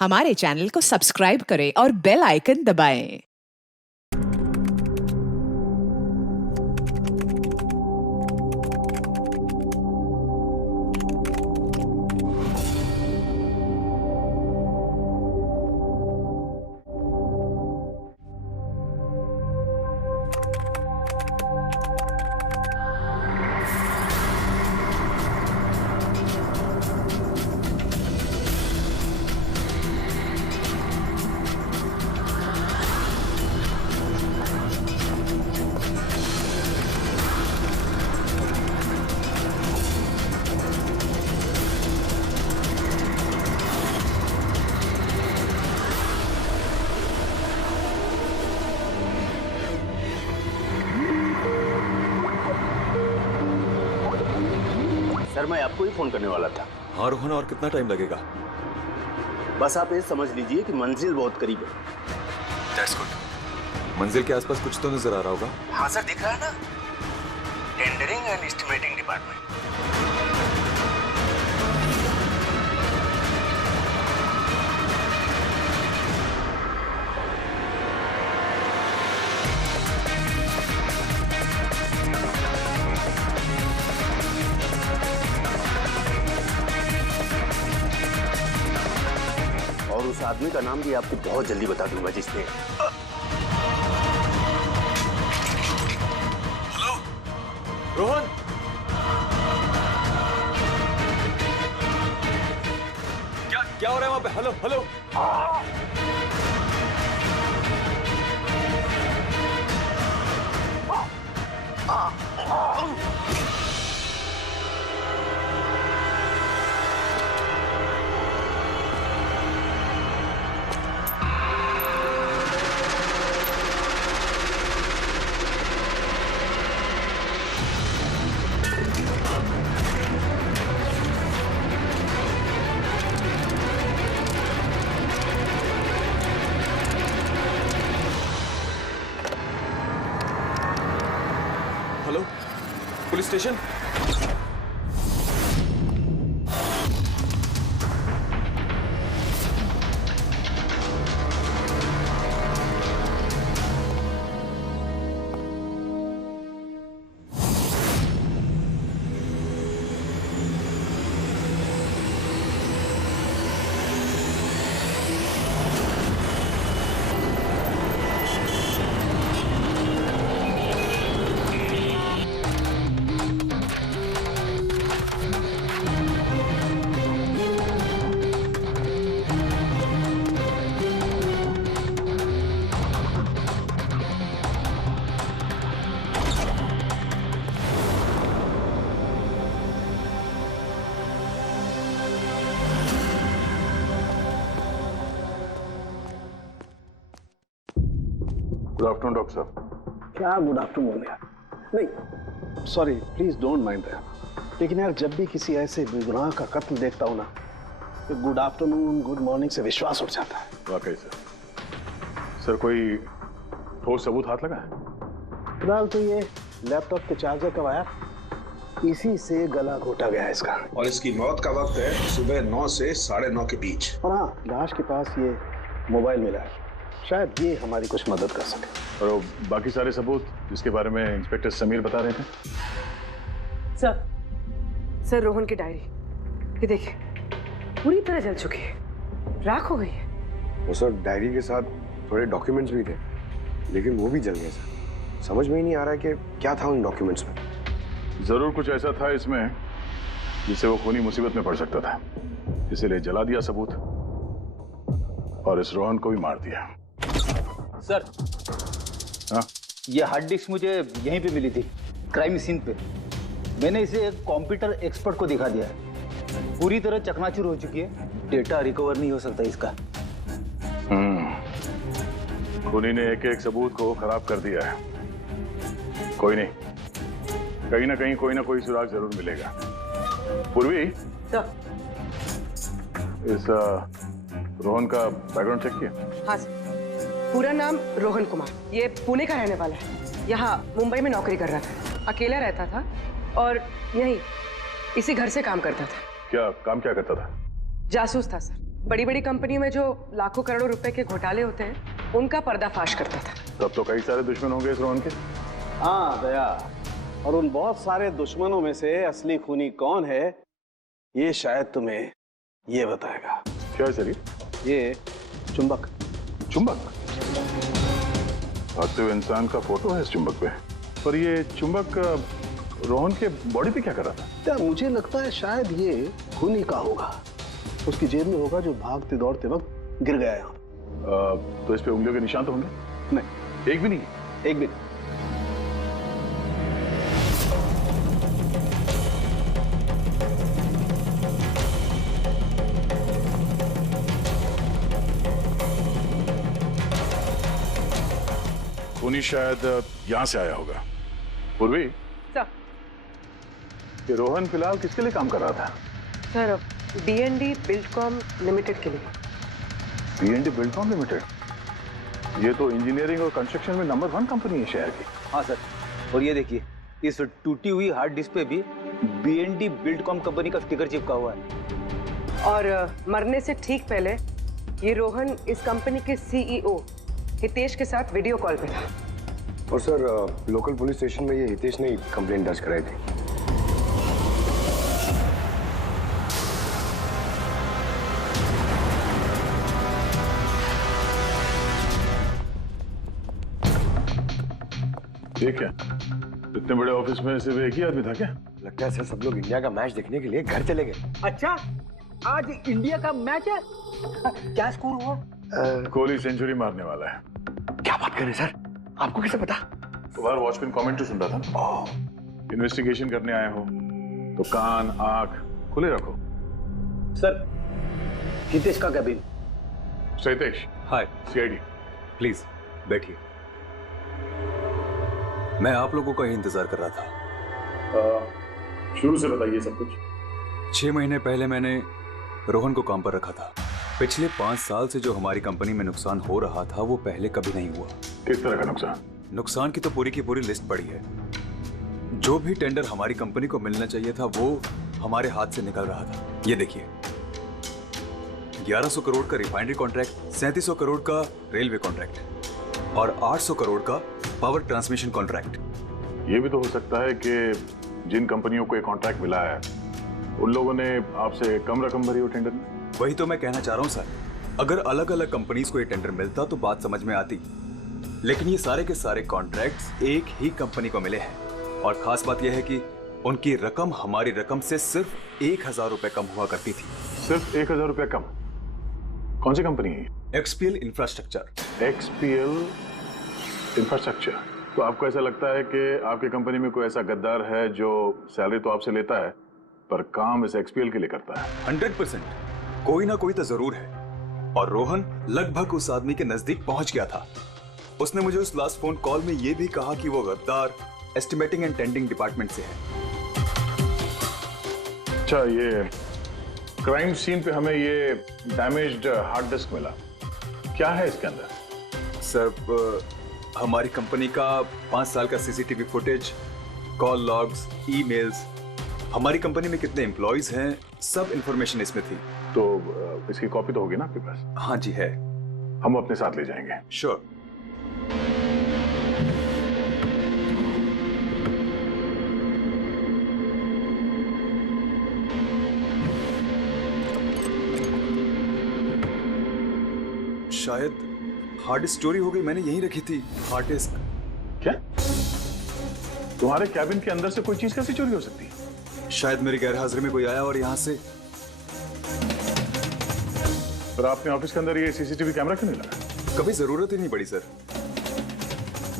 हमारे चैनल को सब्सक्राइब करें और बेल आइकन दबाएं। सर मैं आपको ही फोन करने वाला था। हाँ रोहन, और कितना टाइम लगेगा? बस आप ये समझ लीजिए कि मंजिल बहुत करीब है। That's good। मंजिल के आसपास कुछ तो नजर आ रहा होगा। हाँ सर, दिख रहा है ना, टेंडरिंग एंड एस्टिमेटिंग डिपार्टमेंट। और उस आदमी का नाम भी आपको बहुत जल्दी बता दूंगा जिसने। हेलो रोहन, क्या हो रहा है वहां पे? Hello hello. Hello, police station. Good afternoon doctor साहब। क्या गुड आफ्टरनून यार? नहीं sorry, please don't mind that. लेकिन यार जब भी किसी ऐसे बेगुनाह का कत्ल देखता हूं ना, तो गुड आफ्टरनून गुड मॉर्निंग से विश्वास उठ जाता है। वाकई सर कोई ठोस सबूत हाथ लगा है? फिलहाल तो ये लैपटॉप के चार्जर का वायर, इसी से गला घोटा गया है इसका। और इसकी मौत का वक्त है सुबह 9 से 9:30 के बीच। और हाँ, लाश के पास ये मोबाइल मिला है, शायद ये हमारी कुछ मदद कर सके। और वो बाकी सारे सबूत जिसके बारे में इंस्पेक्टर समीर बता रहे थे? सर रोहन की डायरी, ये देखिए, पूरी तरह जल चुकी है, राख हो गई है। वो सर डायरी के साथ थोड़े डॉक्यूमेंट्स भी थे, लेकिन वो भी जल गए सर। समझ में ही नहीं आ रहा है कि क्या था उन डॉक्यूमेंट्स में। जरूर कुछ ऐसा था इसमें जिससे वो खूनी मुसीबत में पड़ सकता था, इसीलिए जला दिया सबूत और इस रोहन को भी मार दिया। सर हाँ? ये हार्ड डिस्क मुझे यहीं पे मिली थी, क्राइम सीन पे। मैंने इसे एक कंप्यूटर एक्सपर्ट को दिखा दिया है, पूरी तरह चकनाचूर हो चुकी है, डेटा रिकवर नहीं हो सकता इसका। खूनी ने एक एक सबूत को खराब कर दिया है। कोई नहीं, कहीं ना कहीं कोई ना कोई सुराग जरूर मिलेगा। पूर्वी, इस रोहन का बैकग्राउंड चेक किया? हाँ सर, पूरा नाम रोहन कुमार, ये पुणे का रहने वाला है, यहाँ मुंबई में नौकरी कर रहा था, अकेला रहता था और यहीं इसी घर से काम करता था। क्या काम क्या करता था? जासूस था सर। बड़ी बड़ी कंपनियों में जो लाखों करोड़ों रुपए के घोटाले होते हैं उनका पर्दाफाश करता था। तब तो कई सारे दुश्मन होंगे इस रोहन के। हाँ दया, और उन बहुत सारे दुश्मनों में से असली खूनी कौन है ये शायद तुम्हें ये बताएगा। क्या है सर ये चुंबक। चुंबक? भागते हुए इंसान का फोटो है इस चुंबक पे, पर ये चुंबक रोहन के बॉडी पे क्या कर रहा था? क्या मुझे लगता है शायद ये खूनी का होगा, उसकी जेब में होगा जो भागते दौड़ते वक्त गिर गया यहाँ। तो इस पे उंगलियों के निशान तो होंगे? नहीं, एक भी नहीं। एक भी नहीं। खूनी शायद यहां से आया होगा। पूर्वी, सर। ये रोहन फिलहाल किसके लिए काम कर रहा था? सर, B&D बिल्डकॉम लिमिटेड के लिए। B&D Buildcom limited? ये तो इंजीनियरिंग और कंस्ट्रक्शन में नंबर 1 कंपनी है शहर की। हाँ सर, और ये देखिए इस टूटी हुई हार्ड डिस्क पे भी B&D बिल्डकॉम कंपनी का स्टिकर चिपका हुआ है। और मरने से ठीक पहले ये रोहन इस कंपनी के CEO हितेश के साथ वीडियो कॉल पे था। और सर लोकल पुलिस स्टेशन में ये हितेश ने कंप्लेंट दर्ज कराई थी। ये क्या? इतने बड़े ऑफिस में सिर्फ एक ही आदमी था क्या? लगता है सर सब लोग इंडिया का मैच देखने के लिए घर चले गए। अच्छा, आज इंडिया का मैच है। क्या स्कोर हुआ? कोहली सेंचुरी मारने वाला है। क्या बात कर रहे हैं सर, आपको कैसे पता? बाहर वॉचमैन कमेंट्री सुन रहा था। इन्वेस्टिगेशन करने आए हो तो कान आंख खुले रखो। सर, हितेश का cabin. Hitesh, hi, CID। Please बैठिए। मैं आप लोगों का ही इंतजार कर रहा था। शुरू से बताइए सब कुछ। 6 महीने पहले मैंने रोहन को काम पर रखा था। पिछले 5 साल से जो हमारी कंपनी में नुकसान हो रहा था वो पहले कभी नहीं हुआ। किस तरह का नुकसान? नुकसान की तो पूरी की पूरी लिस्ट पड़ी है। जो भी टेंडर हमारी कंपनी को मिलना चाहिए था वो हमारे हाथ से निकल रहा था। ये देखिए, 1100 करोड़ का रिफाइनरी कॉन्ट्रैक्ट, 3700 करोड़ का रेलवे कॉन्ट्रैक्ट और 800 करोड़ का पावर ट्रांसमिशन कॉन्ट्रैक्ट। ये भी तो हो सकता है कि जिन कंपनियों को ये कॉन्ट्रैक्ट मिला है उन लोगों ने आपसे कम रकम भरी हो टेंडर में। वही तो मैं कहना चाह रहा हूं सर। अगर अलग अलग कंपनीज को ये टेंडर मिलता तो बात समझ में आती, लेकिन ये सारे के सारे कॉन्ट्रैक्ट्स एक ही कंपनी को मिले हैं। और खास बात यह है कि उनकी रकम हमारी रकम से सिर्फ 1000 रुपए कम हुआ करती थी। सिर्फ 1000 रुपए कम? कौन सी कंपनी है? XPL infrastructure. XPL infrastructure. तो आपको ऐसा लगता है कि आपकी कंपनी में कोई ऐसा गद्दार है जो सैलरी तो आपसे लेता है पर काम इस XPL के लिए करता है? 100% कोई ना कोई तो जरूर है। और रोहन लगभग उस आदमी के नजदीक पहुंच गया था। उसने मुझे उस लास्ट फोन कॉल में यह भी कहा कि वो गद्दार एस्टिमेटिंग एंड टेंडिंग डिपार्टमेंट से है। अच्छा, ये क्राइम सीन पे हमें ये डैमेज्ड हार्ड डिस्क मिला, क्या है इसके अंदर? सर, हमारी कंपनी का 5 साल का CCTV footage, call logs, emails, हमारी कंपनी में कितने एम्प्लॉइज हैं, सब इंफॉर्मेशन इसमें थी। तो इसकी कॉपी तो होगी ना आपके पास? हाँ जी है। हम अपने साथ ले जाएंगे। श्योर। शायद हार्ड डिस्क चोरी हो गई, मैंने यहीं रखी थी हार्ड डिस्क। क्या? तुम्हारे कैबिन के अंदर से कोई चीज कैसे चोरी हो सकती है? शायद मेरी गैरहाजिरी में कोई आया और यहाँ से। पर आपने ऑफिस के अंदर ये CCTV कैमरा क्यों नहीं लगा? कभी जरूरत ही नहीं पड़ी सर।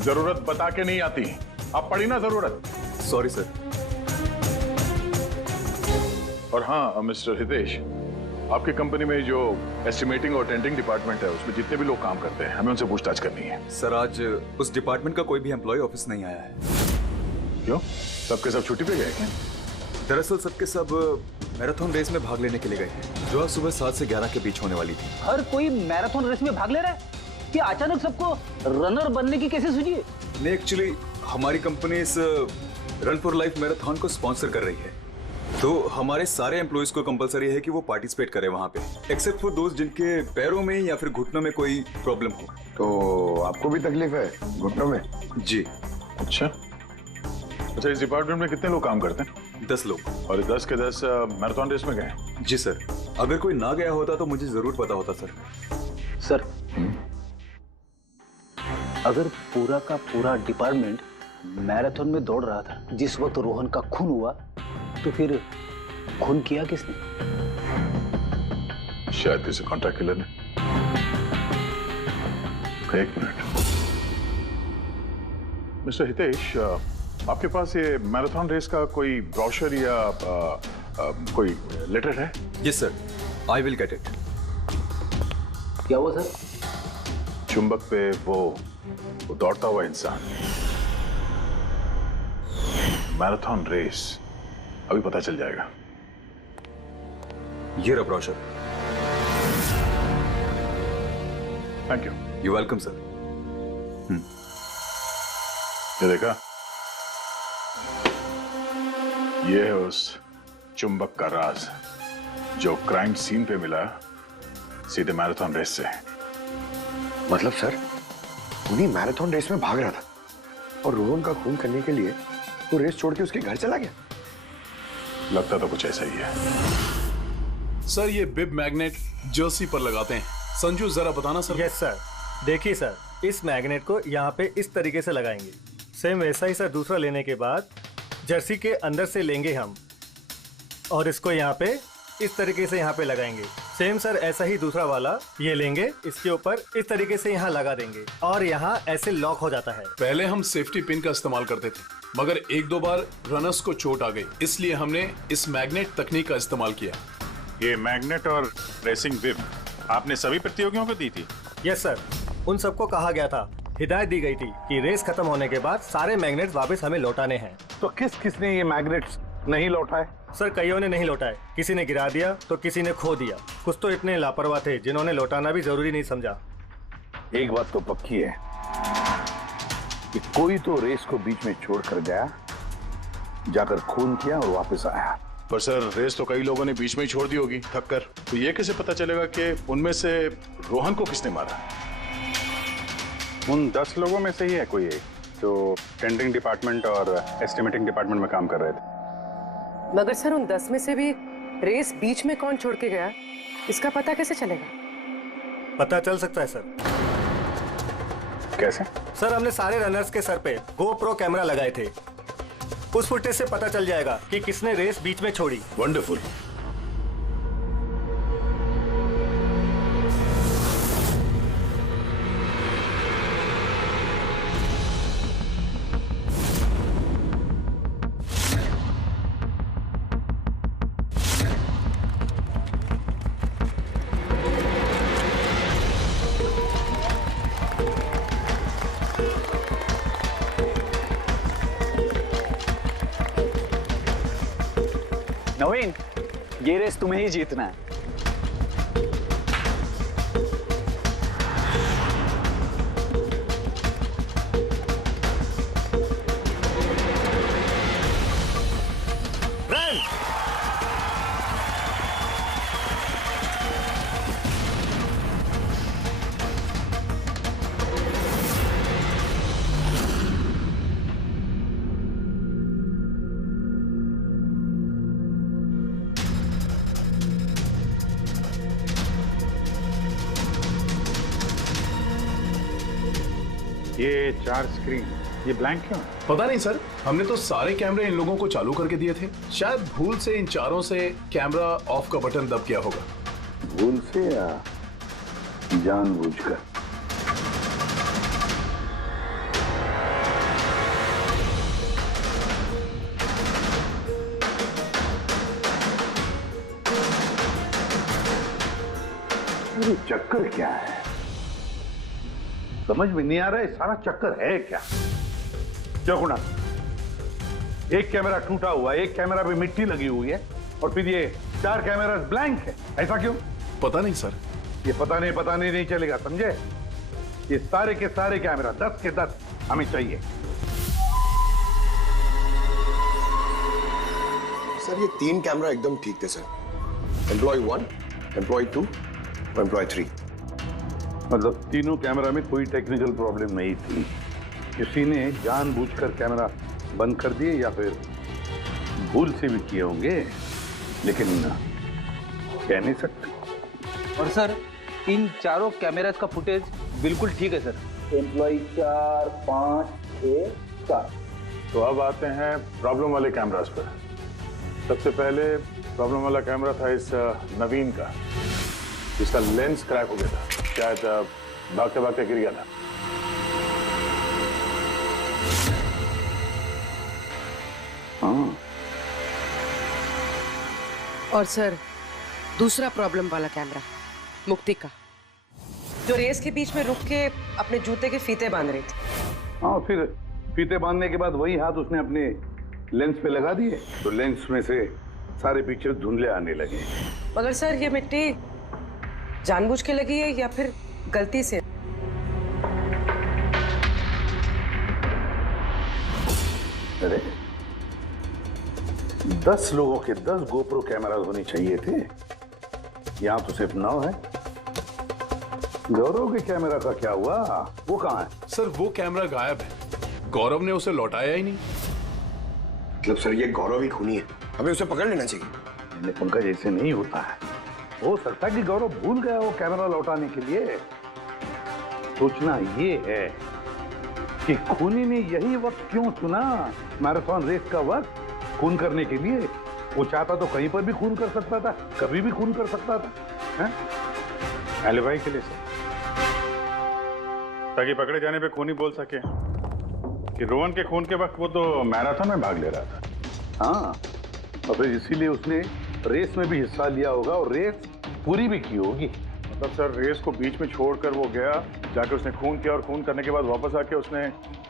जरूरत बता के नहीं आती, अब पड़ी ना जरूरत। Sorry sir. और हाँ मिस्टर हितेश, आपकी कंपनी में जो एस्टिमेटिंग और टेंडिंग डिपार्टमेंट है उसमें जितने भी लोग काम करते हैं हमें उनसे पूछताछ करनी है। सर, आज उस डिपार्टमेंट का कोई भी एम्प्लॉय ऑफिस नहीं आया है। क्यों? सबके सब छुट्टी पे गए क्या? दरअसल सबके सब मैराथन रेस में भाग लेने के लिए गए हैं जो आज सुबह 7 से 11 के बीच होने वाली थी। हर कोई मैराथन रेस में भाग ले रहा है कि अचानक सबको रनर बनने की कैसे सूझी है? नहीं, एक्चुअली हमारी कंपनी इस रन फॉर लाइफ मैराथन को स्पॉन्सर कर रही है। तो हमारे सारे एम्प्लॉइज को कंपलसरी है कि वो पार्टिसिपेट करें वहाँ पे, एक्सेप्ट फॉर दोस्त जिनके पैरों में या फिर घुटनों में कोई प्रॉब्लम हो। तो आपको भी तकलीफ है घुटनों में? जी। अच्छा, इस डिपार्टमेंट में कितने लोग काम करते हैं? 10 लोग। और 10 के 10 मैराथन रेस में गए? जी सर, अगर कोई ना गया होता तो मुझे जरूर पता होता सर। सर, अगर पूरा का पूरा डिपार्टमेंट मैराथन में दौड़ रहा था जिस वक्त रोहन का खून हुआ, तो फिर खून किया किसने? शायद किसी कॉन्ट्रैक्ट किलर ने। एक मिनट मिस्टर हितेश, आपके पास ये मैराथन रेस का कोई ब्रोशर या कोई लेटर है? Yes sir, I will get it. क्या हुआ सर? चुंबक पे वो दौड़ता हुआ इंसान, मैराथन रेस, अभी पता चल जाएगा। ये रहा brochure. Thank you. You welcome sir. ये देखा, ये है उस चुंबक का राज जो क्राइम सीन पे मिला सीधे मैराथन रेस से। मतलब सर, उन्हीं मैराथन रेस में भाग रहा था और रोहन का खून करने के लिए वो रेस छोड़ के उसके घर चला गया। लगता तो कुछ ऐसा ही है। सर, ये बिब मैग्नेट जर्सी पर लगाते हैं। संजू, जरा बताना सर। Yes sir. देखिए सर, इस मैग्नेट को यहाँ पे इस तरीके से लगाएंगे। सेम वैसा ही सर दूसरा लेने के बाद जर्सी के अंदर से लेंगे हम और इसको यहाँ पे इस तरीके से यहाँ पे लगाएंगे। सेम सर ऐसा ही दूसरा वाला ये लेंगे, इसके ऊपर इस तरीके से यहाँ लगा देंगे और यहाँ ऐसे लॉक हो जाता है। पहले हम सेफ्टी पिन का इस्तेमाल करते थे, मगर एक दो बार रनर्स को चोट आ गई, इसलिए हमने इस मैग्नेट तकनीक का इस्तेमाल किया। ये मैग्नेट और रेसिंग विप आपने सभी प्रतियोगियों को दी थी? यस सर, उन सबको कहा गया था, हिदायत दी गई थी कि रेस खत्म होने के बाद सारे मैग्नेट्स वापस हमें लौटाने हैं। तो किसने ये मैग्नेट्स नहीं लौटाए? सर, कईयों ने नहीं लौटाए, किसी ने गिरा दिया तो किसी ने खो दिया। कुछ तो इतने लापरवाह थे जिन्होंने लौटाना भी जरूरी नहीं समझा। एक बात तो पक्की है कि कोई तो रेस को बीच में छोड़कर गया, जाकर खून किया और वापस आया। पर सर, रेस तो कई लोगों ने बीच में ही छोड़ दी होगी थक कर, तो ये कैसे पता चलेगा कि उनमें से रोहन को किसने मारा? उन 10 लोगों में से ही है कोई एक जो टेंडरिंग डिपार्टमेंट और एस्टिमेटिंग डिपार्टमेंट में काम कर रहे थे। मगर सर, उन 10 में से भी रेस बीच में कौन छोड़ के गया, इसका पता कैसे चलेगा? पता चल सकता है सर। कैसे? सर, हमने सारे रनर्स के सर पे GoPro कैमरा लगाए थे, उस फुटेज से पता चल जाएगा कि किसने रेस बीच में छोड़ी। वंडरफुल। नवीन, ये रेस तुम्हें ही जीतना है। रन! ये 4 स्क्रीन, ये ब्लैंक क्यों? पता नहीं सर, हमने तो सारे कैमरे इन लोगों को चालू करके दिए थे। शायद भूल से इन चारों से कैमरा ऑफ का बटन दब किया होगा। भूल से या जानबूझकर? ये चक्कर क्या है? समझ में नहीं आ रहा है, सारा चक्कर है क्या? चौगुना, एक कैमरा टूटा हुआ है, एक कैमरा पे मिट्टी लगी हुई है और फिर ये 4 कैमरा ब्लैंक है, ऐसा क्यों? पता नहीं सर। ये पता नहीं चलेगा, समझे? ये सारे के सारे कैमरा 10 के 10 हमें चाहिए। सर ये 3 कैमरा एकदम ठीक थे सर। एम्प्लॉय 1, एम्प्लॉय 2 और एम्प्लॉय 3। मतलब तीनों कैमरा में कोई टेक्निकल प्रॉब्लम नहीं थी। किसी ने जानबूझकर कैमरा बंद कर दिए या फिर भूल से भी किए होंगे, लेकिन कह नहीं सकते। और सर इन चारों कैमरास का फुटेज बिल्कुल ठीक है सर। एम्प्लॉय 4, 5, 6, 7। तो अब आते हैं प्रॉब्लम वाले कैमरास पर। सबसे पहले प्रॉब्लम वाला कैमरा था इस नवीन का, जिसका लेंस क्रैक हो गया था। शायद भागते भागते गिर गया था। हाँ। और सर दूसरा प्रॉब्लम वाला कैमरा मुक्ति का, जो रेस के बीच में रुक के अपने जूते के फीते बांध रही थी। हाँ, फिर फीते बांधने के बाद वही हाथ उसने अपने लेंस पे लगा दिए, तो लेंस में से सारे पिक्चर धुंधले आने लगे। मगर सर ये मिट्टी जानबूझ के लगी है या फिर गलती से? अरे 10 लोगों के 10 गोप्रो कैमरा होने चाहिए थे, यहाँ तो सिर्फ 9 है। गौरव के कैमरा का क्या हुआ? वो कहाँ है? सर वो कैमरा गायब है, गौरव ने उसे लौटाया ही नहीं। मतलब सर ये गौरव ही खूनी है, हमें उसे पकड़ लेना चाहिए। लेकिन उनका जैसे नहीं होता है। हो सकता है कि गौरव भूल गया वो कैमरा लौटाने के लिए। सोचना ये है कि खूनी ने यही वक्त क्यों चुना, मैराथन रेस का वक्त, खून करने के लिए। वो चाहता तो कहीं पर भी खून कर सकता था, कभी भी खून कर सकता था। एलिबाई के लिए सर, ताकि पकड़े जाने पे खूनी बोल सके कि रोहन के खून के वक्त वो तो मैराथन में भाग ले रहा था। हाँ, और फिर इसीलिए उसने रेस में भी हिस्सा लिया होगा और रेस पूरी भी की होगी। मतलब सर रेस को बीच में छोड़कर वो गया, जाके उसने खून किया और खून करने के बाद वापस आके उसने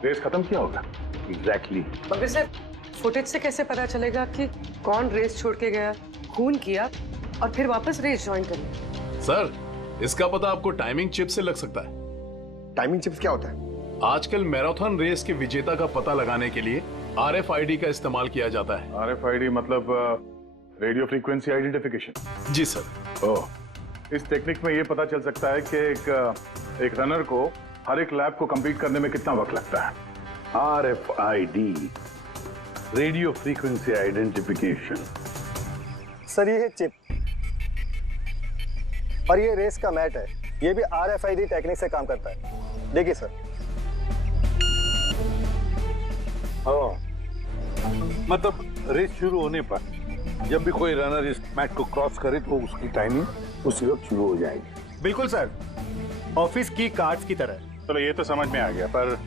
रेस खत्म किया होगा। एग्जैक्टली। मगर सर फुटेज से कैसे पता चलेगा कि कौन रेस छोड़ के गया, खून किया और फिर वापस रेस ज्वाइन कर लिया? सर इसका पता आपको टाइमिंग चिप से लग सकता है। टाइमिंग चिप्स क्या होता है? आजकल मैराथन रेस के विजेता का पता लगाने के लिए RFID का इस्तेमाल किया जाता है। RFID मतलब रेडियो फ्रीक्वेंसी आइडेंटिफिकेशन? जी सर। ओह, इस टेक्निक में ये पता चल सकता है कि एक रनर को हर एक लैप को कंप्लीट करने में कितना वक्त लगता है। RFID, radio frequency identification. Sir ये है चिप और ये रेस का मैट है, ये भी RFID टेक्निक से काम करता है। देखिए सर। मतलब रेस शुरू होने पर जब भी कोई रनर इस मैट को क्रॉस करे तो उसकी टाइमिंग उसी वक्त शुरू हो जाएगी। बिल्कुल सर, ऑफिस की कार्ड्स की तरह। चलो ये तो समझ में आ गया, पर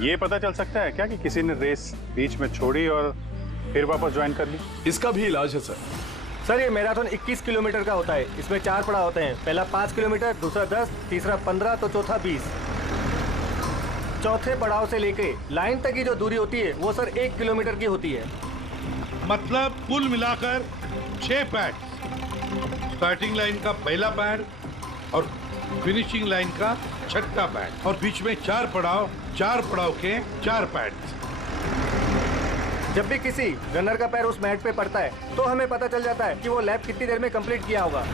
ये पता चल सकता है क्या कि किसी ने रेस बीच में छोड़ी और फिर वापस ज्वाइन कर ली? इसका भी इलाज है सर। सर ये मैराथन 21 किलोमीटर का होता है। इसमें 4 पड़ाव होते हैं। पहला 5 किलोमीटर, दूसरा 10, तीसरा 15 तो चौथा 20। चौथे पड़ाव से लेके लाइन तक की जो दूरी होती है वो सर 1 किलोमीटर की होती है। मतलब कुल मिलाकर 6 पैड। स्टार्टिंग लाइन का पहला पैड और फिनिशिंग लाइन का छठा पैड, और बीच में 4 पड़ाव, 4 पड़ाव के 4 पैड। जब भी किसी रनर का पैर उस मैट पे पड़ता है तो हमें पता चल जाता है कि वो लैप कितनी देर में कंप्लीट किया होगा।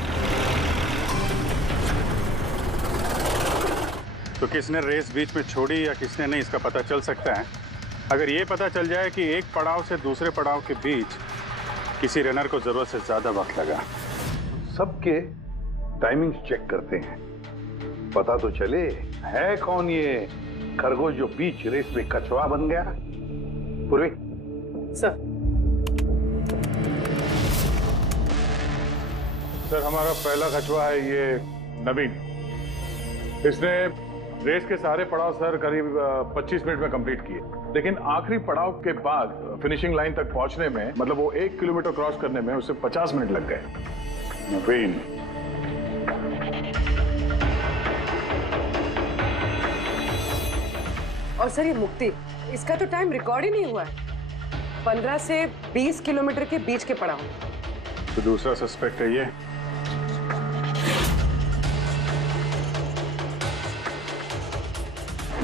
तो किसने रेस बीच में छोड़ी या किसने नहीं, इसका पता चल सकता है अगर ये पता चल जाए कि एक पड़ाव से दूसरे पड़ाव के बीच किसी रनर को जरूरत से ज्यादा वक्त लगा। सबके टाइमिंग चेक करते हैं, पता तो चले है कौन ये खरगोश जो बीच रेस में कछुआ बन गया। पूर्वी सर। सर हमारा पहला कछुआ है ये नवीन। इसने रेस के सारे पड़ाव सर करीब 25 मिनट में कंप्लीट किए, लेकिन आखिरी पड़ाव के बाद फिनिशिंग लाइन तक पहुंचने में, मतलब वो 1 किलोमीटर क्रॉस करने में उसे 50 मिनट लग गए। नवीन और सर ये मुक्ति, इसका तो टाइम रिकॉर्ड ही नहीं हुआ है। 15 से 20 किलोमीटर के बीच के पड़ाव। तो दूसरा सस्पेक्ट है ये।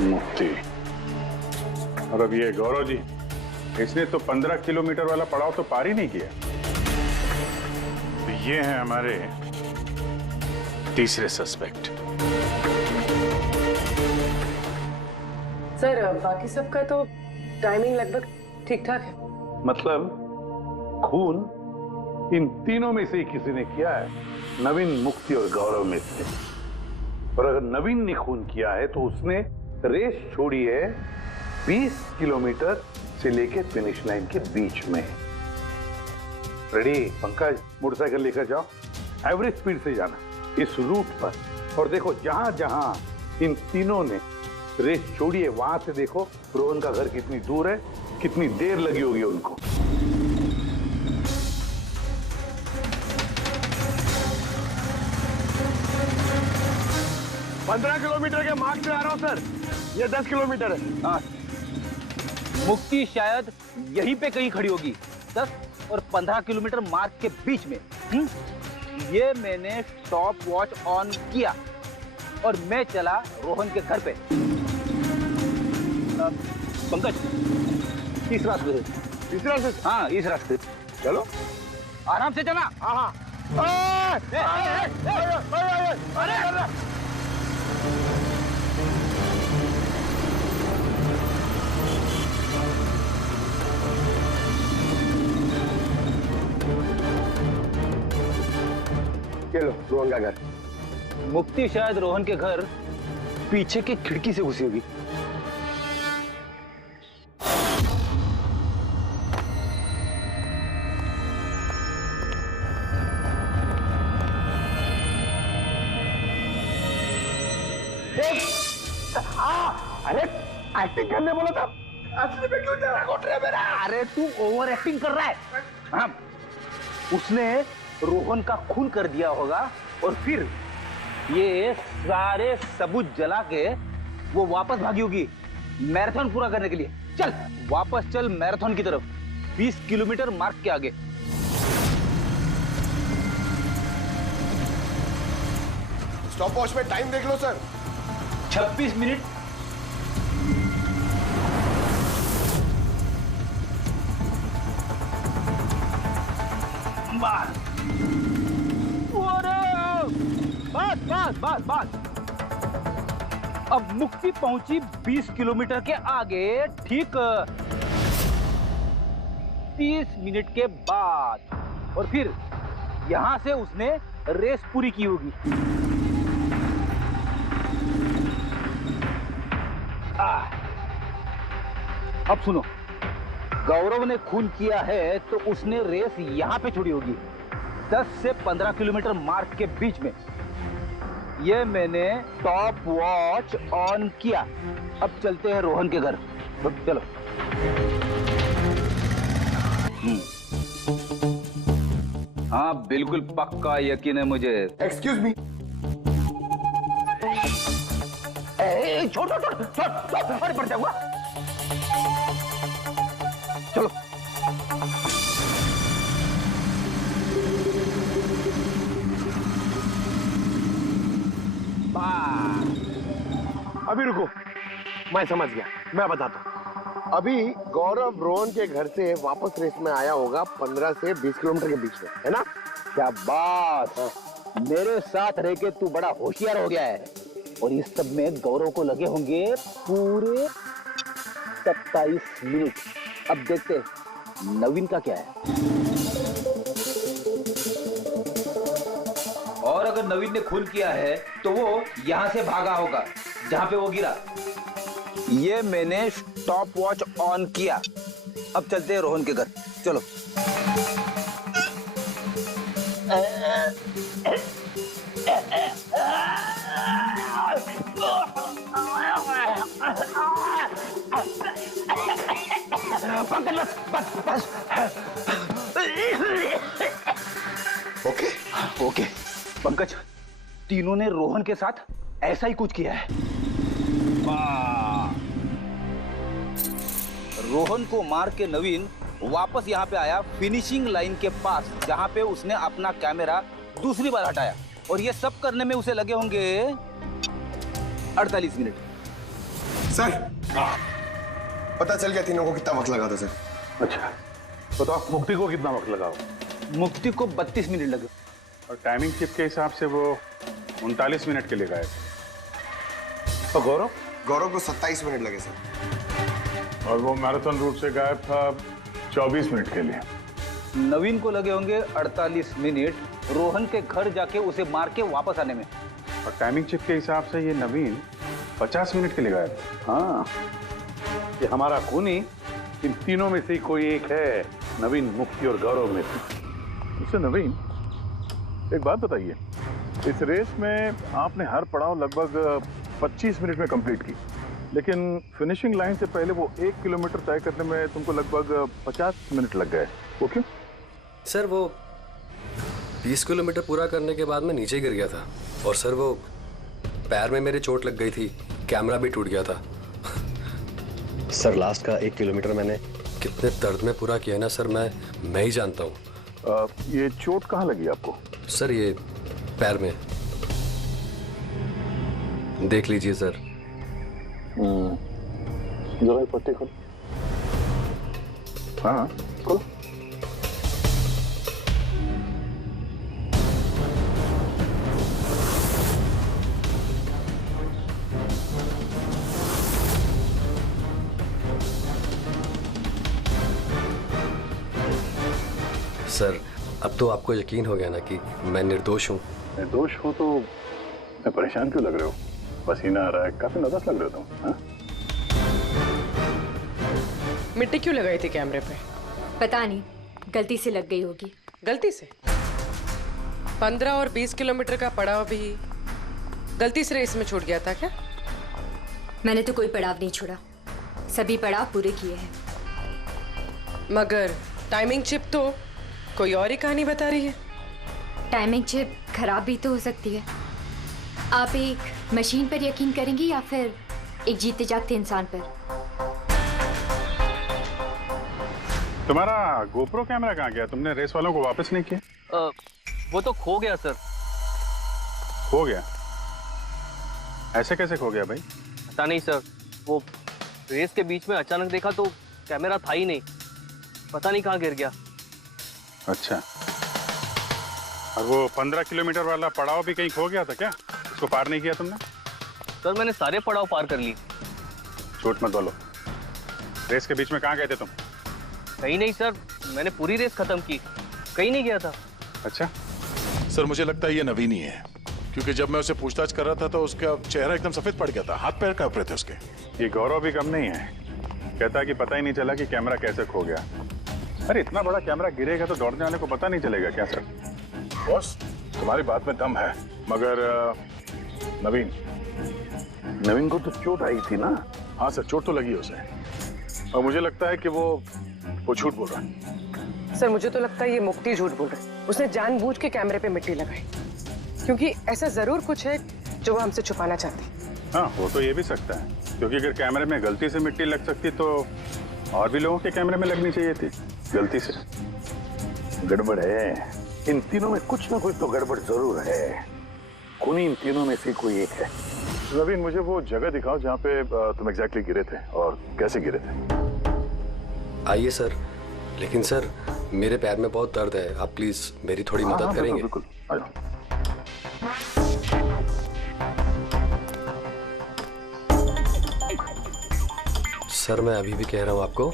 मुक्ति। और अब ये गौरव जी, इसने तो 15 किलोमीटर वाला पड़ाव तो पार ही नहीं किया। ये हैं हमारे तीसरे सस्पेक्ट। सर बाकी सबका तो टाइमिंग लगभग ठीक ठाक है। मतलब खून इन तीनों में से किसी ने किया है, नवीन, मुक्ति और गौरव में से। और अगर नवीन ने खून किया है तो उसने रेस छोड़ी है 20 किलोमीटर से लेके फिनिश लाइन के बीच में। रेडी पंकज, मोटरसाइकिल लेकर जाओ, एवरेज स्पीड से जाना इस रूट पर। और देखो जहां जहां इन तीनों ने रेस छोड़ी है वहां से देखो रोहन का घर कितनी दूर है, कितनी देर लगी होगी उनको। पंद्रह किलोमीटर के मार्ग से आ रहा हूं सर, ये 10 किलोमीटर है। हाँ, मुक्ति शायद यहीं पे कहीं खड़ी होगी, 10 और 15 किलोमीटर मार्ग के बीच में। ये मैंने स्टॉप वॉच ऑन किया और मैं चला रोहन के घर पे। पंकज इस रास्ते से। इस रास्ते से? हाँ इस रास्ते। चलो आराम से चला। हाँ चलो रोहन का घर। मुक्ति शायद रोहन के घर पीछे के खिड़की से घुसी होगी। अरे एक्टिंग करने बोला था, असली में क्यों तेरा कोट रहा है मेरा? अरे तू ओवर एक्टिंग कर रहा है। हाँ, उसने रोहन का खून कर दिया होगा और फिर ये सारे सबूत जला के वो वापस भागी होगी मैराथन पूरा करने के लिए। चल वापस चल मैराथन की तरफ, 20 किलोमीटर मार्ग के आगे। स्टॉप वॉच में टाइम देख लो सर। 26 मिनट। बस। अब मुक्ति पहुंची 20 किलोमीटर के आगे, ठीक 30 मिनट के बाद। और फिर यहां से उसने रेस पूरी की होगी। अब सुनो, गौरव ने खून किया है तो उसने रेस यहां पे छोड़ी होगी, 10 से 15 किलोमीटर मार्ग के बीच में। ये मैंने टॉप वॉच ऑन किया। अब चलते हैं रोहन के घर। चलो। हाँ बिल्कुल पक्का यकीन है मुझे। Excuse me. छोड़ अरे पड़ जाऊंगा। चलो। अभी रुको, मैं समझ गया, मैं बताता हूँ। अभी गौरव रोहन के घर से वापस रेस में आया होगा 15 से 20 किलोमीटर के बीच में, है ना? क्या बात। मेरे साथ रह के तू बड़ा होशियार हो गया है। और इस सब में गौरव को लगे होंगे पूरे 27 मिनट। अब देखते नवीन का क्या है। और अगर नवीन ने खून किया है तो वो यहां से भागा होगा जहां पे वो गिरा। ये मैंने स्टॉप वॉच ऑन किया। अब चलते हैं रोहन के घर। चलो। बस। ओके पंकज, तीनों ने रोहन के साथ ऐसा ही कुछ किया है। रोहन को मार के नवीन वापस यहाँ पे आया फिनिशिंग लाइन के पास, जहाँ पे उसने अपना कैमरा दूसरी बार हटाया। और ये सब करने में उसे लगे होंगे 48 मिनट। सर पता चल गया तीनों को कितना वक्त लगा था सर। अच्छा बताओ, मुक्ति को कितना वक्त लगा? मुक्ति को 32 मिनट लगे। और टाइमिंग चिप के हिसाब से वो 39 मिनट के लिए गायब। तो गौरव को 27 मिनट लगे सर। और वो मैराथन रूट से गायब था 24 मिनट के लिए। नवीन को लगे होंगे 48 मिनट रोहन के घर जाके उसे मार के वापस आने में। और टाइमिंग चिप के हिसाब से ये नवीन 50 मिनट के लिए गायब। हाँ, ये हमारा खूनी इन तीनों में से ही कोई एक है, नवीन, मुक्ति और गौरव में से। मिस्टर नवीन, एक बात बताइए, इस रेस में आपने हर पड़ाव लगभग 25 मिनट में कंप्लीट की, लेकिन फिनिशिंग लाइन से पहले वो 1 किलोमीटर तय करने में तुमको लगभग 50 मिनट लग गए। वो क्यों? सर वो 20 किलोमीटर पूरा करने के बाद मैं नीचे गिर गया था और सर वो पैर में मेरे चोट लग गई थी, कैमरा भी टूट गया था। सर लास्ट का 1 किलोमीटर मैंने कितने दर्द में पूरा किया ना सर, मैं ही जानता हूँ। ये चोट कहाँ लगी आपको? सर ये पैर में, देख लीजिए सर। जरा पट्टी खोल। हाँ खोलो। सर अब तो आपको यकीन हो गया ना कि मैं निर्दोष हूँ। निर्दोष हो तो मैं परेशान क्यों लग रहे हो? पसीना आ रहा है, काफी नर्वस लग रहे हो तुम। हाँ? मिट्टी क्यों लगाई थी कैमरे पे? पता नहीं, गलती से लग गई होगी। गलती से? 15 और 20 किलोमीटर का पड़ाव भी गलती से रेस में छूट गया था क्या? मैंने तो कोई पड़ाव नहीं छोड़ा, सभी पड़ाव पूरे किए हैं। मगर टाइमिंग चिप तो कोई और ही कहानी बता रही है। टाइमिंग चिप खराब भी तो हो सकती है। आप एक मशीन पर यकीन करेंगी या फिर एक जीते जागते इंसान पर? तुम्हारा गोप्रो कैमरा कहाँ गया? तुमने रेस वालों को वापस नहीं किया? वो तो खो गया सर। खो गया? ऐसे कैसे खो गया भाई? पता नहीं सर, वो रेस के बीच में अचानक देखा तो कैमरा था ही नहीं, पता नहीं कहाँ गिर गया। अच्छा, और वो 15 किलोमीटर वाला पड़ाव भी कहीं खो गया था क्या? उसको पार नहीं किया तुमने? सर मैंने सारे पड़ाव पार कर लिए। झूठ मत बोलो, रेस के बीच में कहाँ गए थे तुम? कहीं नहीं सर, मैंने पूरी रेस खत्म की, कहीं नहीं गया था। अच्छा सर, मुझे लगता है ये नवीन ही है, क्योंकि जब मैं उसे पूछताछ कर रहा था तो उसका चेहरा एकदम सफेद पड़ गया था, हाथ पैर कांप रहे थे उसके। ये गौरव भी कम नहीं है, कहता है कि पता ही नहीं चला कि कैमरा कैसे खो गया। अरे इतना बड़ा कैमरा गिरेगा तो दौड़ने वाले को पता नहीं चलेगा क्या सर? बॉस, तुम्हारी बात में दम है, मगर नवीन को तो चोट आई थी ना? हाँ सर, चोट तो लगी है उसे, और मुझे लगता है कि वो झूठ बोल रहा है। सर मुझे तो लगता है ये मुक्ति झूठ बोल रहा है। उसने जानबूझ के कैमरे पे मिट्टी लगाई, क्योंकि ऐसा जरूर कुछ है जो वो हमसे छुपाना चाहती है। हाँ, हो तो ये भी सकता है, क्योंकि अगर कैमरे में गलती से मिट्टी लग सकती तो और भी लोगों के कैमरे में लगनी चाहिए थी गलती से। गड़बड़ है, इन तीनों में कुछ ना कुछ तो गड़बड़ जरूर है। खूनी इन तीनों में से कोई एक है। नवीन, मुझे वो जगह दिखाओ जहाँ पे तुम एग्जैक्टली गिरे थे और कैसे गिरे थे। आइए सर, लेकिन सर मेरे पैर में बहुत दर्द है, आप प्लीज मेरी थोड़ी मदद करेंगे? बिल्कुल, आ जाओ। सर मैं अभी भी कह रहा हूँ आपको,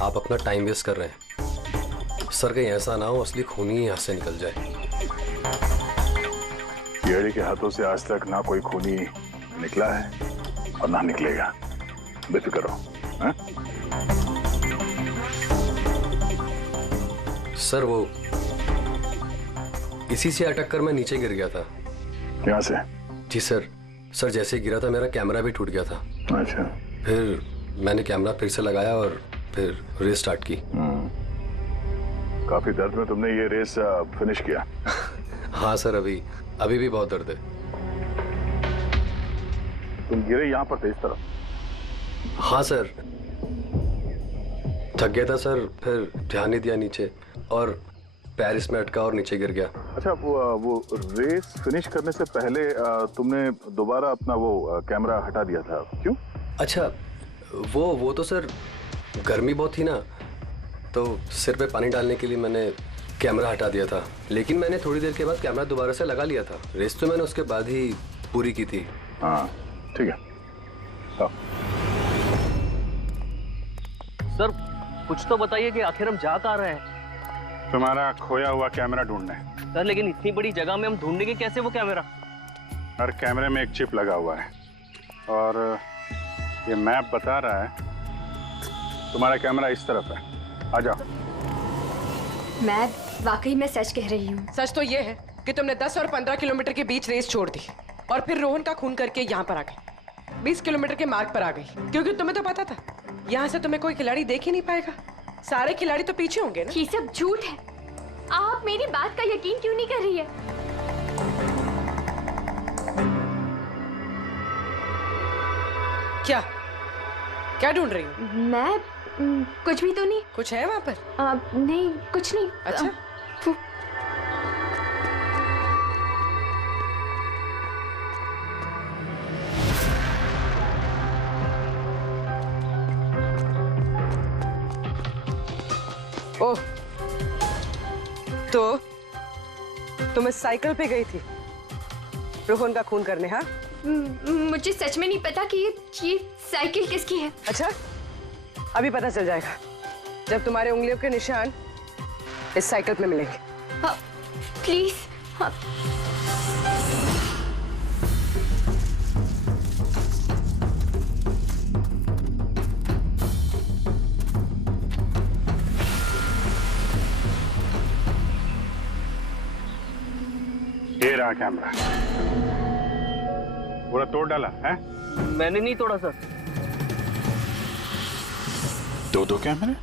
आप अपना टाइम वेस्ट कर रहे हैं। सर कहीं ऐसा ना हो असली खूनी ही यहाँ से निकल जाए। येड़ी के हाथों से आज तक ना कोई खूनी निकला है और ना निकलेगा, बेफिक्र रहो। हाँ? सर वो इसी से अटक कर मैं नीचे गिर गया था। यहाँ से? जी सर, सर जैसे गिरा था मेरा कैमरा भी टूट गया था। अच्छा। फिर मैंने कैमरा फिर से लगाया और फिर रेस स्टार्ट की। काफी दर्द में तुमने ये रेस फिनिश किया? हाँ सर, अभी भी बहुत दर्द है। तुम गिरे यहाँ पर थे इस तरफ? हाँ सर, थक गया था सर, फिर ध्यान नहीं दिया नीचे और पैर इसमें अटका और नीचे गिर गया। अच्छा, वो रेस फिनिश करने से पहले तुमने दोबारा अपना वो कैमरा हटा दिया था, क्यों? अच्छा, वो तो सर गर्मी बहुत थी ना, तो सिर पे पानी डालने के लिए मैंने कैमरा हटा दिया था, लेकिन मैंने थोड़ी देर के बाद कैमरा दोबारा से लगा लिया था। रेस तो मैंने उसके बाद ही पूरी की थी। हाँ ठीक है। सर कुछ तो बताइए कि आखिर हम जा कहाँ रहे हैं? तुम्हारा खोया हुआ कैमरा ढूंढने। सर लेकिन इतनी बड़ी जगह में हम ढूंढेंगे कैसे वो कैमरा? हर कैमरे में एक चिप लगा हुआ है और ये मैप बता रहा है तुम्हारा कैमरा इस तरफ है। आ जाओ। मैं वाकई में सच कह रही हूँ। सच तो ये है कि तुमने 10 और 15 किलोमीटर के बीच रेस छोड़ दी और फिर रोहन का खून करके यहाँ पर आ गई। 20 किलोमीटर के मार्ग पर आ गई, क्योंकि तुम्हें तो पता था यहाँ से तुम्हें कोई खिलाड़ी देख ही नहीं पाएगा। सारे खिलाड़ी तो पीछे होंगे ना। ये सब झूठ है। आप मेरी बात का यकीन क्यों नहीं कर रही है? क्या क्या ढूंढ रही हो? मैं कुछ भी तो नहीं। कुछ है वहाँ पर? नहीं कुछ नहीं। अच्छा ओह, तो तुम इस साइकिल पे गई थी रोहन का खून करने? हाँ, मुझे सच में नहीं पता कि ये साइकिल किसकी है। अच्छा, अभी पता चल जाएगा जब तुम्हारे उंगलियों के निशान इस साइकिल पे मिलेंगे। प्लीज। ये रहा कैमरा। पूरा तोड़ डाला है? मैंने नहीं तोड़ा सर। दो कैमरे?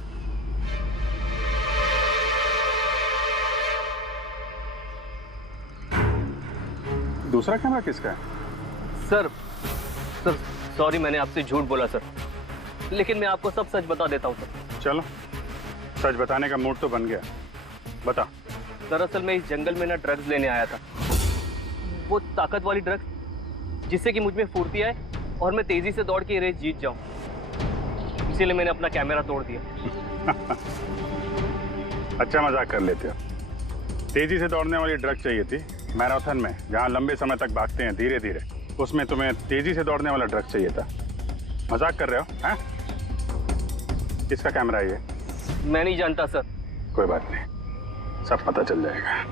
दूसरा कैमरा किसका है? सर सॉरी, मैंने आपसे झूठ बोला सर, लेकिन मैं आपको सब सच बता देता हूँ सर। चलो, सच बताने का मूड तो बन गया। बता। दरअसल मैं इस जंगल में ना ड्रग्स लेने आया था, वो ताकत वाली ड्रग्स जिससे कि मुझ में फुर्ती आए और मैं तेजी से दौड़ के ये रेस जीत जाऊं। इसीलिए मैंने अपना कैमरा तोड़ दिया। अच्छा मजाक कर लेते हो। तेजी से दौड़ने वाली ड्रग चाहिए थी मैराथन में, जहाँ लंबे समय तक भागते हैं धीरे धीरे, उसमें तुम्हें तेजी से दौड़ने वाला ड्रग चाहिए था। मजाक कर रहे हो? हैं? किसका कैमरा है ये? मैं नहीं जानता सर। कोई बात नहीं, सब पता चल जाएगा।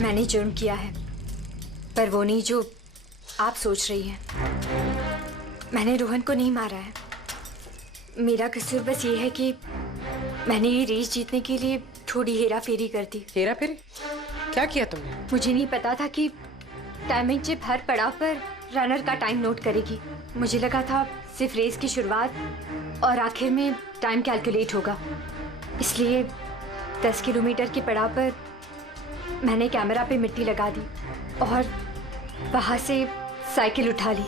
मैंने जुर्म किया है, पर वो नहीं जो आप सोच रही हैं। मैंने रोहन को नहीं मारा है। मेरा कसूर बस ये है कि मैंने ये रेस जीतने के लिए थोड़ी हेरा फेरी कर दी। हेरा फेरी? क्या किया तुमने? मुझे नहीं पता था कि टाइमिंग चिप हर पड़ाव पर रनर का टाइम नोट करेगी। मुझे लगा था सिर्फ रेस की शुरुआत और आखिर में टाइम कैलकुलेट होगा। इसलिए 10 किलोमीटर के पड़ाव पर मैंने कैमरा पे मिट्टी लगा दी और वहां से साइकिल उठा ली।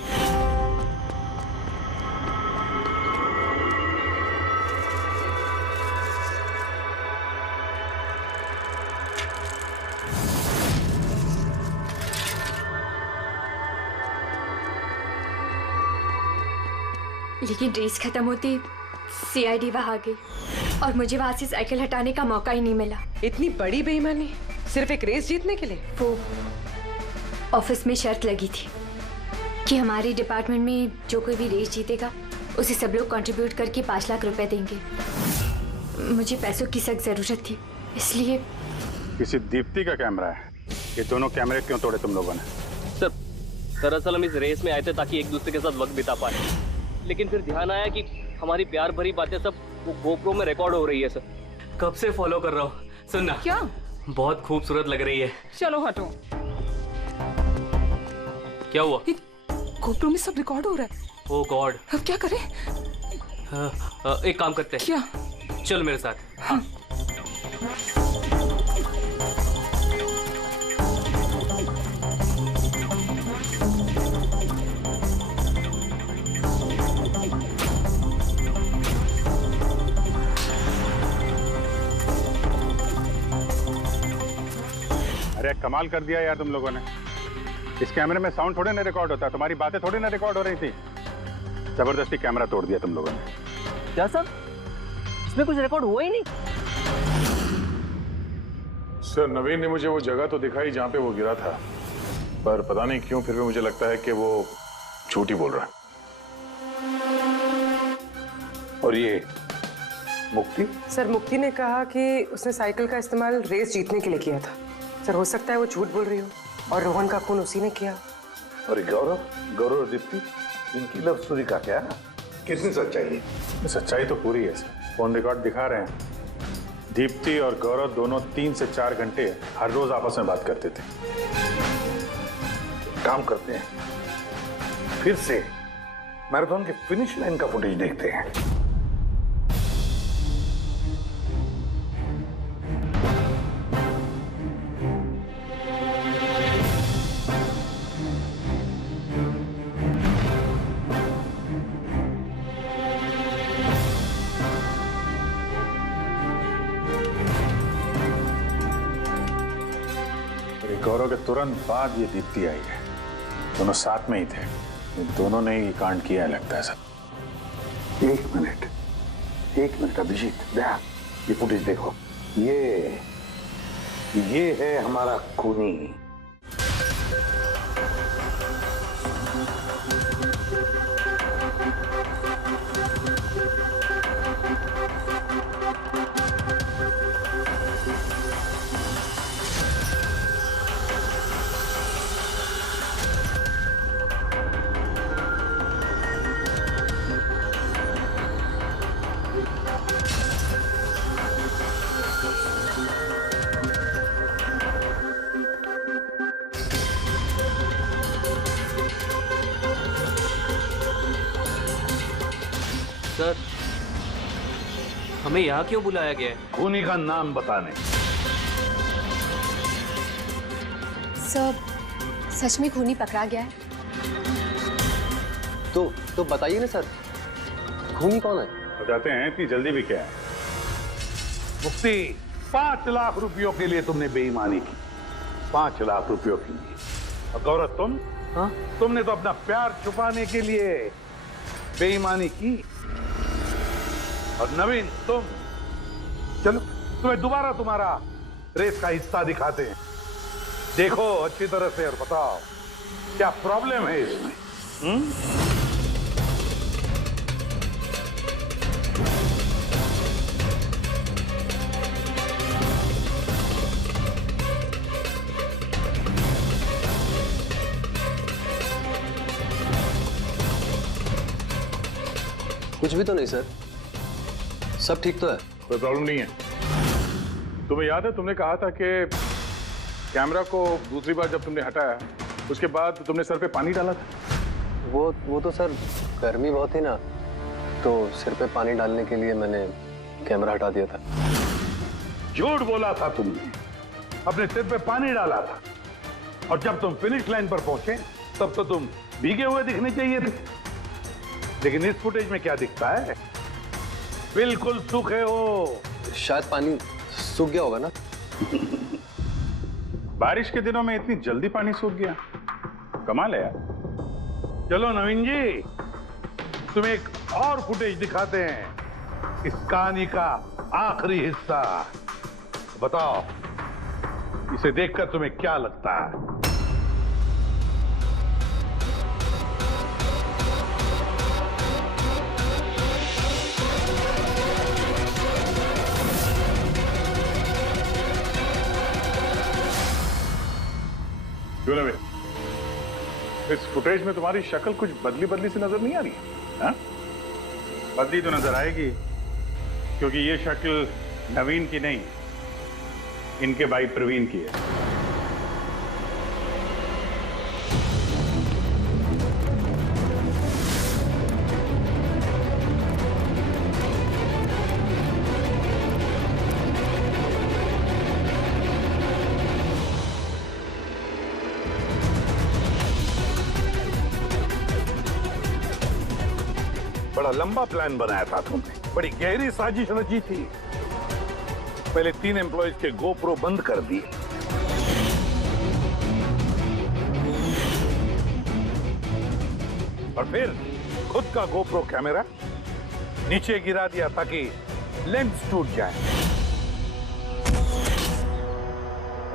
लेकिन रेस खत्म होती सीआईडी वहां आ गई और मुझे वहां से साइकिल हटाने का मौका ही नहीं मिला। इतनी बड़ी बेईमानी सिर्फ एक रेस जीतने के लिए? वो ऑफिस में शर्त लगी थी कि हमारे डिपार्टमेंट में जो कोई भी रेस जीतेगा उसे सब लोग कंट्रीब्यूट करके 5 लाख रुपए देंगे। मुझे पैसों की सख्त जरूरत थी, इसलिए। किसी दीप्ति का कैमरा है? ये दोनों कैमरे क्यों तोड़े तुम लोगों ने? सर दरअसल हम इस रेस में आए थे ताकि एक दूसरे के साथ वक्त बिता पाए, लेकिन फिर ध्यान आया कि हमारी प्यार भरी बातें सब वो गोप्रो में रिकॉर्ड हो रही है। सर कब से फॉलो कर रहा हूँ। सुनना, क्या? बहुत खूबसूरत लग रही है। चलो हटो। क्या हुआ? गोप्रो में सब रिकॉर्ड हो रहा है। ओह गॉड, अब क्या करें? एक काम करते हैं। क्या? चल मेरे साथ। हाँ। अरे कमाल कर दिया यार तुम लोगों ने। इस कैमरे में साउंड थोड़ी ना रिकॉर्ड होता, तुम्हारी बातें थोड़ी ना रिकॉर्ड हो रही थी। जबरदस्ती कैमरा तोड़ दिया तुम लोगों ने। क्या सर? इसमें कुछ रिकॉर्ड हुआ ही नहीं? सर नवीन ने मुझे वो जगह तो दिखाई जहां पे वो गिरा था, पर पता नहीं क्यों फिर भी मुझे लगता है कि वो झूठ ही बोल रहा है। और ये मुक्ति? सर मुक्ति ने कहा कि उसने साइकिल का इस्तेमाल रेस जीतने के लिए किया था। सर हो सकता है वो झूठ बोल रही हो और रोहन का खून उसी ने किया। और गौरव और दीप्ति, इनकी लव स्टोरी का क्या? कितनी सच्चाई है? सच्चाई तो पूरी है सर, फोन रिकॉर्ड दिखा रहे हैं। दीप्ति और गौरव दोनों 3 से 4 घंटे हर रोज आपस में बात करते थे। काम करते हैं, फिर से मैराथन के फिनिश लाइन का फुटेज देखते हैं। गौरव के तुरंत बाद ये दीप्ति आई है, दोनों साथ में ही थे। इन दोनों ने ही कांड किया है लगता है सर। एक मिनट अभिजीत, दया, ये फुटेज देखो। ये है हमारा खूनी। सर हमें यहाँ क्यों बुलाया गया है? खूनी का नाम बताने। सर सच में खूनी पकड़ा गया है? तो बताइए ना सर, खूनी कौन है? बताते हैं, इतनी जल्दी भी क्या है? मुक्ति, 5 लाख रुपयों के लिए तुमने बेईमानी की। 5 लाख रुपयों के लिए। और गौरव तुम? हाँ? तुमने तो अपना प्यार छुपाने के लिए बेईमानी की। और नवीन तुम, चलो तुम्हें दोबारा तुम्हारा रेस का हिस्सा दिखाते हैं। देखो अच्छी तरह से और बताओ क्या प्रॉब्लम है इसमें? कुछ भी तो नहीं सर, सब ठीक तो है। कोई प्रॉब्लम नहीं है। तुम्हें याद है तुमने कहा था कि कैमरा को दूसरी बार जब तुमने हटाया उसके बाद तुमने सर पे पानी डाला था? वो तो सर गर्मी बहुत थी ना, तो सिर पे पानी डालने के लिए मैंने कैमरा हटा दिया था। झूठ बोला था तुमने, अपने सिर पे पानी डाला था। और जब तुम फिनिश लाइन पर पहुंचे तब तो तुम भीगे हुए दिखने चाहिए थे। लेकिन इस फुटेज में क्या दिखता है? बिल्कुल सूखे हो। शायद पानी सूख गया होगा ना। बारिश के दिनों में इतनी जल्दी पानी सूख गया, कमाल है यार। चलो नवीन जी, तुम्हें एक और फुटेज दिखाते हैं, इस कहानी का आखिरी हिस्सा। बताओ इसे देखकर तुम्हें क्या लगता है? क्यों नवीन, इस फुटेज में तुम्हारी शक्ल कुछ बदली बदली सी नजर नहीं आ रही है? हाँ? बदली तो नजर आएगी, क्योंकि ये शक्ल नवीन की नहीं, इनके भाई प्रवीण की है। बड़ा लंबा प्लान बनाया था तुमने, बड़ी गहरी साजिश रची थी। पहले 3 एम्प्लॉयज के गोप्रो बंद कर दिए, और फिर खुद का गोप्रो कैमरा नीचे गिरा दिया ताकि लेंस टूट जाए।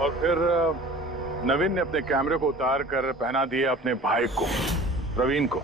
और फिर नवीन ने अपने कैमरे को उतार कर पहना दिया अपने भाई को, प्रवीण को।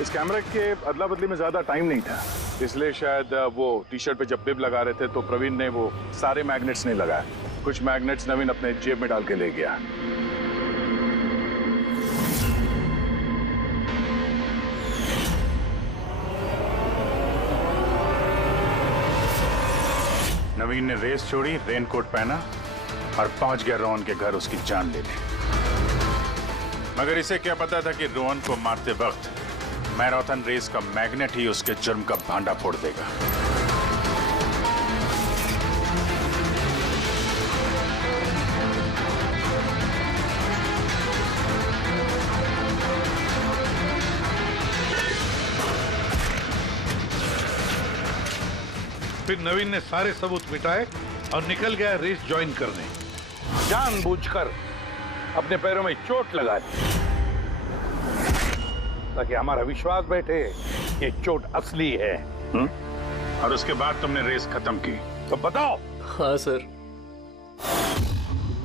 इस कैमरे के अदला बदली में ज्यादा टाइम नहीं था, इसलिए शायद वो टी शर्ट पे जब बिब लगा रहे थे तो प्रवीण ने वो सारे मैग्नेट्स नहीं लगाए। कुछ मैग्नेट्स नवीन अपने जेब में डाल के ले गया। नवीन ने रेस छोड़ी, रेनकोट पहना और पहुंच गया रोहन के घर उसकी जान लेने। मगर इसे क्या पता था कि रोहन को मारते वक्त मैराथन रेस का मैग्नेट ही उसके जुर्म का भांडा फोड़ देगा। फिर नवीन ने सारे सबूत मिटाए और निकल गया रेस ज्वाइन करने। जानबूझकर अपने पैरों में चोट लगा दी ताकि हमारा विश्वास बैठे ये चोट असली है। और उसके बाद तुमने रेस खत्म की, तो बताओ। हाँ सर,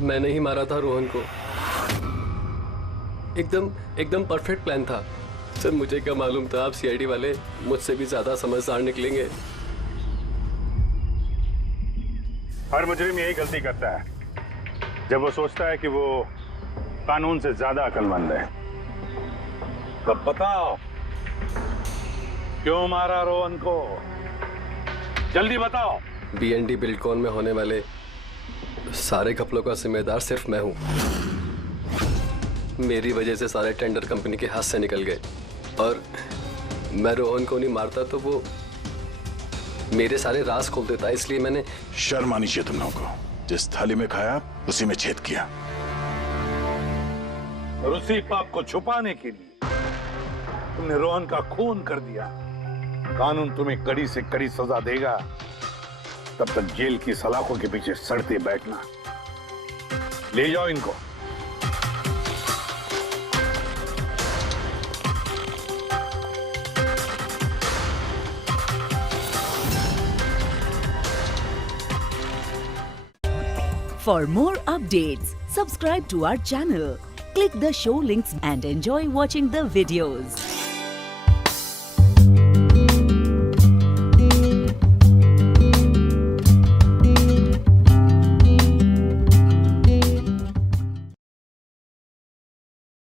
मैंने ही मारा था रोहन को। एकदम परफेक्ट प्लान था सर। मुझे क्या मालूम था आप सीआईडी वाले मुझसे भी ज्यादा समझदार निकलेंगे। हर मुजरिम यही गलती करता है जब वो सोचता है कि वो कानून से ज्यादा अक्लमंद है। तो बताओ क्यों मारा रोहन को, जल्दी बताओ। बीएनडी बिल्डकॉन में होने वाले सारे घपलों का जिम्मेदार सिर्फ मैं हूं। मेरी वजह से सारे टेंडर कंपनी के हाथ से निकल गए और मैं रोहन को नहीं मारता तो वो मेरे सारे राज खोल देता, इसलिए मैंने। शर्म आनी चाहिए तुम लोगों को। जिस थाली में खाया उसी में छेद किया। और उसी पाप को छुपाने के लिए तुमने रोहन का खून कर दिया। कानून तुम्हें कड़ी से कड़ी सजा देगा, तब तक जेल की सलाखों के पीछे सड़ते बैठना। ले जाओ इनको। For more updates, subscribe to our channel, click the show links and enjoy watching the videos.